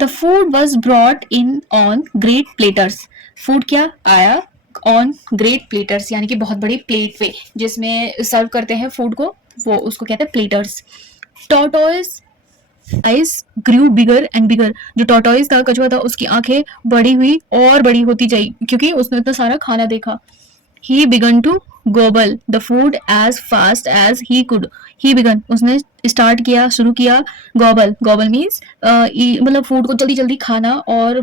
The food was brought in on great platters. Food क्या आया on great platters, यानी कि बहुत बड़ी प्लेट पे जिसमें सर्व करते हैं फूड को, वो उसको कहते हैं platters. Tortoise eyes grew bigger and bigger. जो टॉर्टोइस था, कछुआ था, उसकी आंखें बड़ी हुई और बड़ी होती जाई क्योंकि उसने इतना सारा खाना देखा। He began to gobble the food as fast as he could. He began, उसने स्टार्ट किया, शुरू किया। गॉबल, गॉबल मीन्स मतलब फूड को जल्दी जल्दी खाना और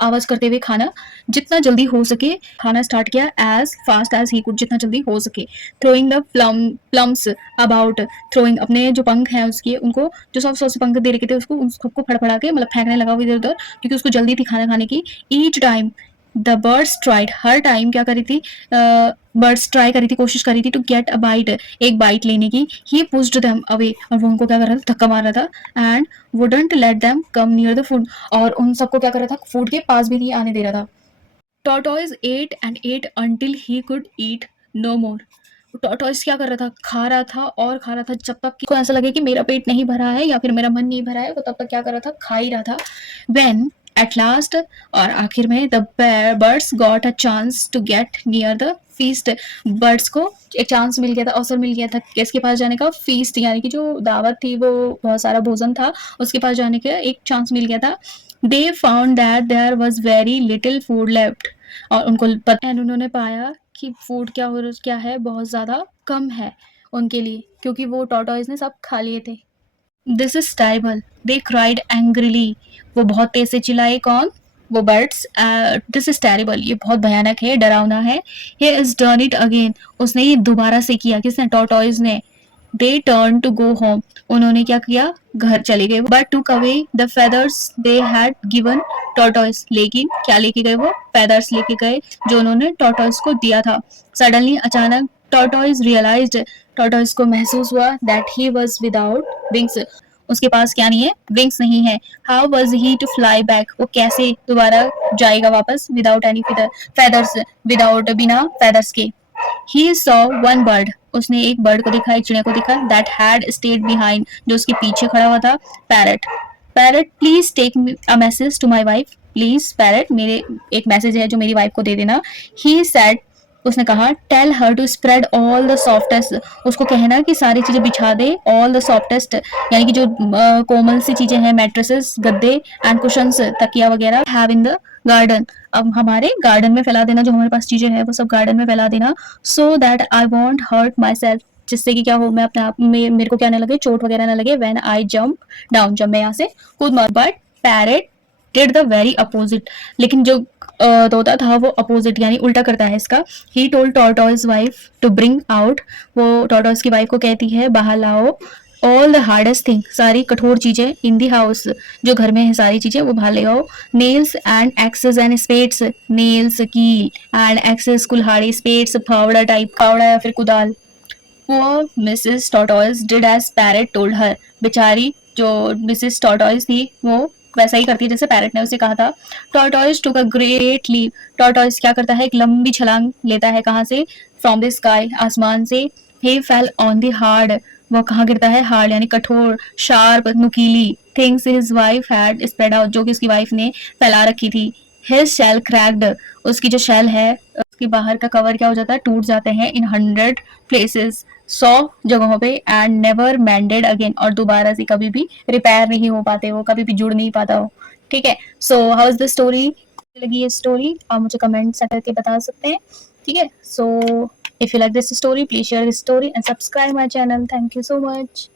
आवाज करते हुए खाना, जितना जल्दी हो सके खाना स्टार्ट किया। As fast as he could, जितना जल्दी हो सके। Throwing the plums about, throwing अपने जो पंख हैं उसके, उनको जो सॉफ्ट सॉफ्ट पंख दे रखे थे उसको, उन सबको फड़फड़ा के मतलब फेंकने लगा इधर उधर, क्योंकि उसको जल्दी थी खाना खाने की। Each time the birds tried, her time क्या करी थी, बर्ड्स ट्राई करी थी, कोशिश करी थी टू गेट अ बाइट, एक बाइट लेने की। ही पुश्ड देम अवे, और वो उनको क्या कर रहा था, धक्का मार रहा था। And wouldn't let them come near the food, और उन सबको क्या कर रहा था, फूड के पास भी नहीं आने दे रहा था। Tortoise ate and ate until he could eat no more. Tortoise क्या कर रहा था, खा रहा था और खा रहा था जब तक कि को ऐसा लगे कि मेरा पेट नहीं भरा है या फिर मेरा मन नहीं भरा है, वो तब तक क्या कर रहा था, खा ही रहा था। व्हेन एट लास्ट, और आखिर में, the birds got a chance to get near the feast. Birds को एक चांस मिल गया था, अवसर मिल गया था किसके पास जाने का, फीस्ट, यानी कि जो दावत थी, वो बहुत सारा भोजन था, उसके पास जाने का एक चांस मिल गया था। They found that there was very little food left, और उनको पता है, उन्होंने पाया कि फूड क्या है, बहुत ज़्यादा कम है उनके लिए, क्योंकि वो टॉर्टोइज ने सब खा लिए थे। This is terrible, they cried angrily, वो बहुत तेज से चिल्लाए, कौन, वो बर्ड्स। दिस इज टेरिबल, ये बहुत भयानक है, डरावना है। He is done it again, उसने ये दोबारा से किया, किसने, टॉर्टोइज ने। They turn to go home, उन्होंने क्या किया, घर चले गए। But took away the feathers they had given tortoise, लेकिन क्या लेके गए, वो फेदर्स लेके गए जो उन्होंने टॉर्टोइज को दिया था। सडनली, अचानक, टॉर्टोइज रियलाइज्ड, टॉर्टोइज को महसूस हुआ that he was without wings, उसके पास क्या नहीं है, विंग्स नहीं है। How was he to fly back, वो कैसे दोबारा जाएगा वापस, विदाउट एनी फेदर्स, विदाउट, बिना फेदर्स के। ही सॉ वन बर्ड, उसने एक बर्ड को देखा, एक चिड़िया को देखा। दैट हैड स्टेड बिहाइंड, जो उसके पीछे खड़ा हुआ था। Parrot, parrot please take a message to my wife, please parrot, मेरे एक मैसेज है जो मेरी वाइफ को दे देना। ही सेड, उसने कहा, tell her to spread all the softest, उसको कहना कि सारी चीजें बिछा दे, ऑल द सॉफ्टेस्ट, यानी कि जो कोमल सी चीजें हैं, मैट्रेसेस, गद्दे एंड कुशंस, तकिया वगैरह, हैव इन द गार्डन, अब हमारे गार्डन में फैला देना, जो हमारे पास चीजें हैं वो सब गार्डन में फैला देना। So that I won't hurt myself, जिससे कि क्या हो, मैं अपने आप में, मेरे को क्या ना लगे, चोट वगैरह ना लगे। व्हेन आई जंप डाउन, जब मैं यहाँ से कूद मार। But parrot did the very opposite, लेकिन जो तोता था वो अपोजिट, यानी उल्टा करता है इसका। He told tortoise wife to bring out, वो टॉर्टोइज की वाइफ को कहती है, बाहर लाओ, ऑल द हार्डेस्ट थिंग, सारी कठोर चीजें, इन दी हाउस, जो घर में है सारी चीजें वो बाहर ले आओ। Nails and axes and spades, nails, कील, एंड एक्सेस, कुल्हाड़ी, स्पेड्स, फावड़ा टाइप, फावड़ा या फिर कुदाल। Poor Mrs. Tortoise did as Parrot told her. बेचारी जो मिसेस टॉर्टोइज थी वो वैसा ही करती है जैसे पैरट ने उसे कहा था। Tortoise took a great leap, tortoise क्या करता है, एक लंबी छलांग लेता है, कहाँ से, फ्रॉम द स्काई, आसमान से। he fell on the hard, वो कहाँ गिरता है, हार्ड यानी कठोर, शार्प, नुकीली, things his wife had spread out, जो कि उसकी वाइफ ने फैला रखी थी। हिज शेल क्रैक्ड, उसकी जो शेल है, उसके बाहर का कवर क्या हो जाता है, टूट जाते हैं। इन 100 प्लेसेस, 100 जगहों पे। एंड नेवर मेंडेड अगेन, और दोबारा से कभी भी रिपेयर नहीं हो पाते, वो कभी भी जुड़ नहीं पाता हो। ठीक है, so how is the story, लगी ये स्टोरी आप मुझे कमेंट करके बता सकते हैं। ठीक है, सो if you like this story, please share this story and subscribe my channel. Thank you so much.